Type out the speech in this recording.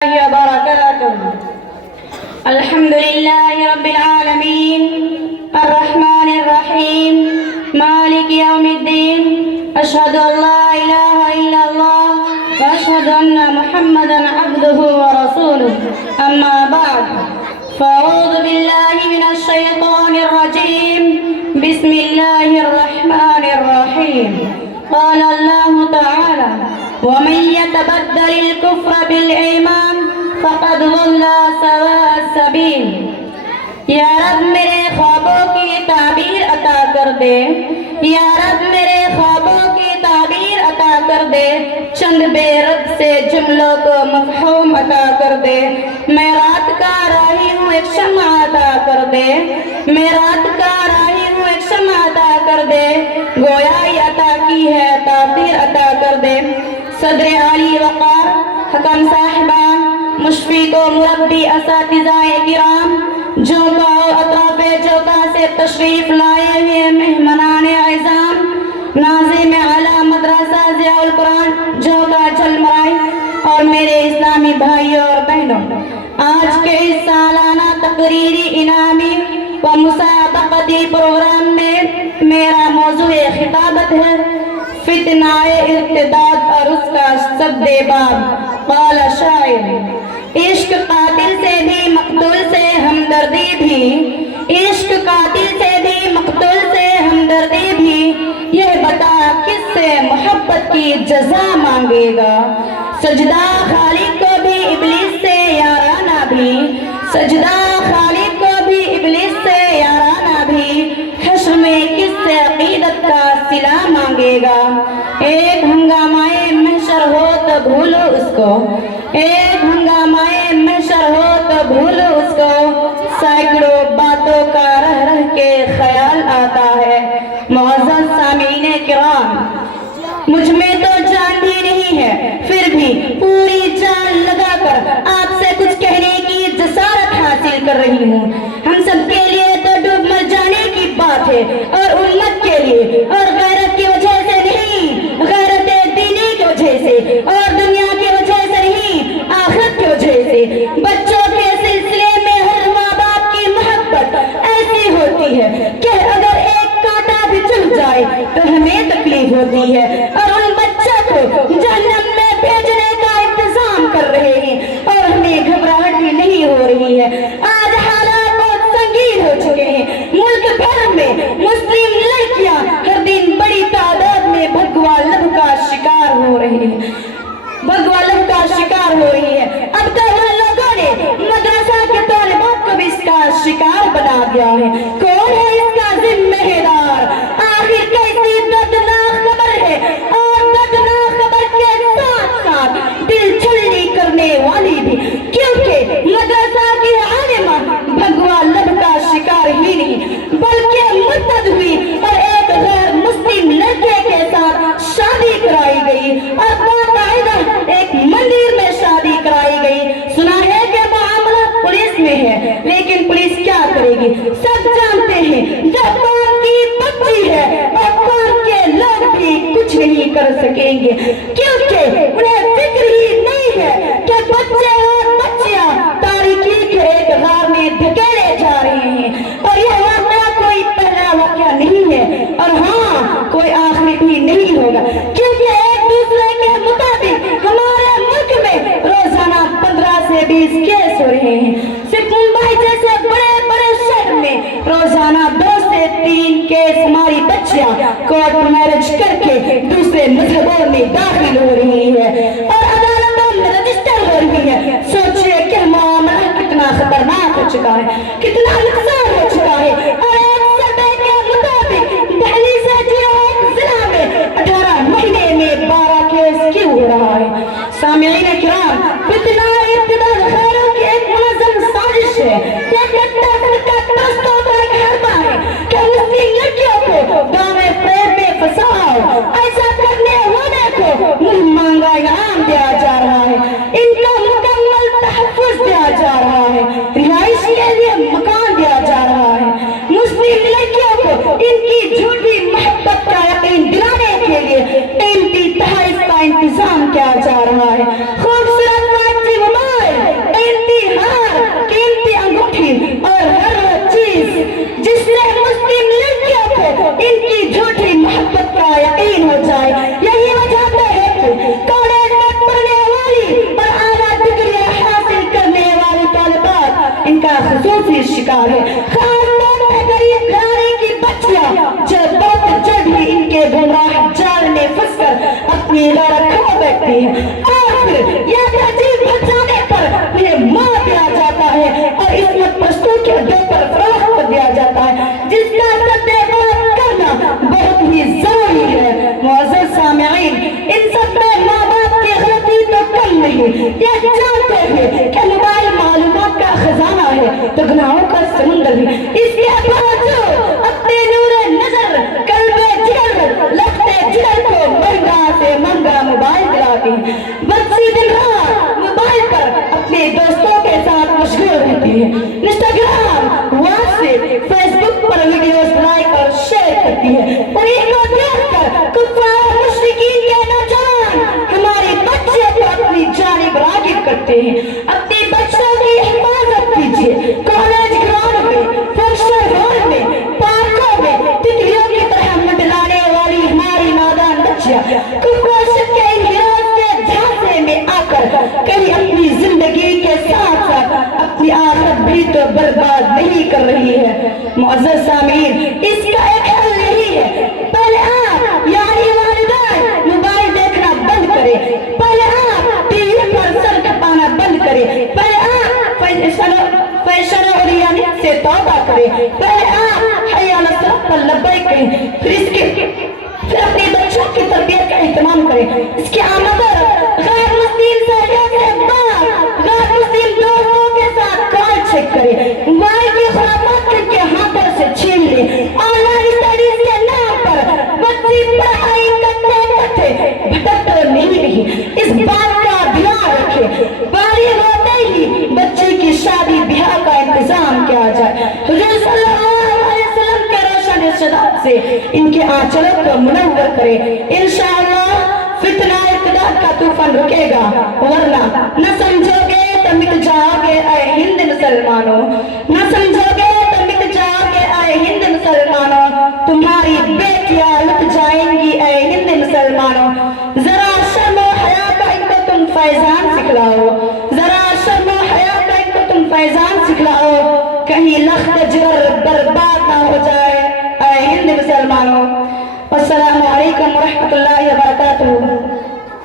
وبركاته. الحمد لله رب العالمين الرحمن الرحيم مالك يوم الدين. أشهد أن لا إله إلا الله وأشهد أن محمدا عبده ورسوله. أما بعد فأعوذ بالله من الشيطان الرجيم. بسم الله الرحمن الرحيم. قال الله تعالى: ومن يتبدل الكفر بالإيمان فقد ضل سواء السبيل. یا رب میرے خوابوں کی تعبیر عطا کر دے، یا رب میرے خوابوں کی تعبیر عطا کر دے، چند بے رد سے جملوں کو مفہوم عطا کر دے. میں رات کا راہی ہوں ایک شمع عطا کر دے، میں رات کا راہی ہوں ایک شمع عطا کر دے، گویائی عطا کی ہے تعبیر عطا کر دے. صدر عالی وقار، حکم صاحبان، مشفق و مربی اساتذہ کرام، جوکا و اطراف جوکا سے تشریف لائے ہوئے مہمانان اعظام، ناظم اعلیٰ مدرسہ ضیاء القرآن جوکا جلمرائی، اور میرے اسلامی بھائیوں اور بہنوں، آج کے اس سالانہ تقریری انعامی و مسابقتی پروگرام میں میرا موضوع خطابت ہے فتنہ ارتداد اور اس کا سد باب. قال شاعر: عشق قاتل سے بھی مقتول سے ہمدردی بھی، عشق قاتل سے بھی مقتول سے ہمدردی بھی، یہ بتا کس سے محبت کی جزا مانگے گا. سجدہ خالق کو بھی ابلیس سے یارانہ بھی، سجدہ خالق کو بھی ابلیس سے یارانہ بھی، حشر میں کس سے عقیدت کا صلہ مانگے گا. ایک ہنگامائے محشر ہو تو بھولو اس کو، ایک ہنگامائے محشر ہو تو بھولو اس کو، سینکڑوں باتوں کا رہ رہ کے خیال آتا ہے. معزز سامعین کرام، مجھ میں تو جان بھی نہیں ہے، پھر بھی پوری جان لگا کر آپ سے کچھ کہنے کی جسارت حاصل کر رہی ہوں. ہم سب کے لیے تو ڈوب مر جانے کی بات ہے، اور امت کے لیے، اور غیرت کی وجہ سے نہیں، غیرت دینی کی وجہ سے، اور دنیا کی وجہ سے نہیں، آخرت کی وجہ سے. بچوں کے سلسلے میں ہر ماں باپ کی محبت ایسی ہوتی ہے کہ اگر ایک کانٹا بھی چل جائے تو ہمیں تکلیف ہوتی ہے، اور ان بچوں کو جہنم میں بھیجنے کا انتظام کر رہے ہیں، اور ہمیں گھبراہٹ بھی نہیں ہو رہی ہے. آج حالات بہت سنگین ہو چکے ہیں. ملک بھر میں مسلم لڑکیاں ہر دن بڑی تعداد میں بھگوا لب کا شکار ہو رہی ہیں، بھگوا لب کا شکار ہو رہی ہے. اب تو ہم لوگوں نے مدرسہ کے طالبات کو بھی اس کا شکار بنا دیا ہے. کون ہے اس کا ذمہ دار؟ آخر کیسی دردناک خبر ہے، اور دردناک خبر کے ساتھ ساتھ دل چھلنی کرنے والی بھی، کیونکہ مدرسہ کی عالمہ بھگوا لب کا شکار ہی نہیں بلکہ مرتد ہوئی اور ایک غیر مسلم لڑکے کے ساتھ شادی کرائی گئی، اور باقاعدہ ایک مندر میں شادی کرائی گئی. سنا ہے کہ معاملہ پولیس میں ہے، لیکن پولیس کیا کرے گی؟ سب جانتے ہیں جو قوم کی بچی ہے اور قوم کے لوگ بھی کچھ نہیں کر سکیں گے، کیونکہ انہیں فکر ہی نہیں ہے کہ بچے اور بچیاں تاریکی کے ایک غار میں دھکیلے جا رہے ہیں. اور یہ واقعہ کوئی پہلا واقعہ نہیں ہے، اور ہاں کوئی آخری بھی نہیں ہوگا، کیونکہ ایک دوسرے کے مطابق ہمارے ملک میں روزانہ 15 سے 20 کیس ہو رہے ہیں. صرف ممبئی جیسے بڑے بڑے شہر میں روزانہ 2 سے 3 کیس ہماری بچیاں کورٹ میرج کر کے دوسرے مذہبوں میں داخل ہو رہی ہے اور عدالتوں میں رجسٹر ہو رہی ہے. سوچئے کہ معاملہ کتنا خطرناک ہو چکا ہے، کتنا نقصان ہو چکا ہے. اور ایک سروے کے مطابق دہلی سے جیو ایک ضلع میں 18 مہینے میں 12 کیس کیوں ہو رہا ہے. سامعین کرام، فتنہ ارتداد خیروں کی ایک منظم سازش ہے. یہ کٹا فرقہ پرستوں کا ایک حربہ ہے کہ مسلم لڑکیوں کو دام فریب میں پھنساؤ. ایسا کرنے والے کو منہ مانگا انعام دیا جا رہا ہے، ان کا مکمل تحفظ دیا جا رہا ہے، رہائش کے لیے مکان دیا جا رہا ہے. مسلم لڑکیوں کو ان کی جھوٹی محبت کا یقین دلانے کے لیے قیمتی تحائف کا انتظام کیا جا رہا ہے. خوبصورت موبائل پیار ہے، خاص طور پہ غریب گھرانے کی بچیاں جو بہت جلد ہی ان کے گمراہ جال میں پھنس کر اپنی غیرت کھو بیٹھتی ہے، اور پھر یہ تہذیب بچانے پر انہیں مار دیا جاتا ہے اور عصمت پرستوں کے اڈے پر فراخ کر دیا جاتا ہے، جس کا تدبیر کرنا بہت ہی ضروری ہے۔ معزز سامعین، ان سب میں ماں باپ کی غلطی تو کم نہیں، یہ جانتے ہیں کہ موبائل معلومات کا خزانہ ہے تو گناہوں کا سمندر بھی، اس کے باوجود اپنے نور نظر قلب جگر لگتے جگر کو مہنگا سے مہنگا موبائل دلاتی ہیں، بچی دن رات موبائل پر اپنے دوستوں کے ساتھ مشغول رہتی ہے، انسٹاگرام، واٹس ایپ، فیس بک پر ویڈیوز لائک اور شیئر کرتی ہے، اور ان کو دیکھ کر کفار اور مشرکین کے نوجوان ہماری بچیوں کو اپنی جانب راغب کرتے ہیں۔ اپنی بچوں کی حفاظت کیجیے، کالج گراؤنڈ میں، فنکشن ہال میں، پارکوں میں تتلیوں کی طرح منڈلانے والی ہماری نادان بچیاں کفر کے انحراف کے جھانسے میں آ کر کہیں اپنی زندگی کے ساتھ ساتھ اپنی آخرت بھی تو برباد نہیں کر رہی ہے۔ معزز سامعین، اس کا ایک حل نہیں ہے، پہلے آپ یعنی والدین موبائل دیکھنا بند کریں، پہلے آپ ٹی وی پر سر کھپانا بند کریں، پہلے آپ فیشن اور ریانت سے توبہ کریں، پہلے آپ حی علی الصلاۃ پر لبیک کہیں، پھر اپنے بچوں کی تربیت کا اہتمام کریں، اس کی آمد غیر مسلم سہیلیوں کے بعد غیر مسلم دوستوں کے ساتھ کال چیک کریں، موبائل کی خرابات کر کے ہاتھوں سے چھین لیں، آن لائن اسٹڈیز کے نام پر بچی پڑھائی کرتے کرتے بھٹک تو نہیں رہی، اس بات کا دھیان رکھیں، بالغ ہوتے ہی بچے کی شادی بیاہ کا انتظام کیا جائے، حضور صلی اللہ علیہ وسلم کے روشن ارشادات سے ان کے آنچلوں کو منور کرے، انشاءاللہ فتنہ ارتداد کا طوفان رکے گا، ورنہ نہ سمجھو گے تو مٹ جاؤ گے اے ہند مسلمانوں، نہ سمجھو گے تو مٹ جاؤ گے اے ہند مسلمانوں، تمہاری بیٹیاں لٹ جائیں گی اے ہند مسلمانوں، ذرا شرم و حیا کا ان کو تم فیضان سکھلاؤ، ذرا شرم و حیا کا ان کو تم فیضان سکھلاؤ، کہیں لخت جگر برباد نہ ہو جائے اے ہند مسلمانوں۔ السلام علیکم ورحمۃ اللہ وبرکاتہ۔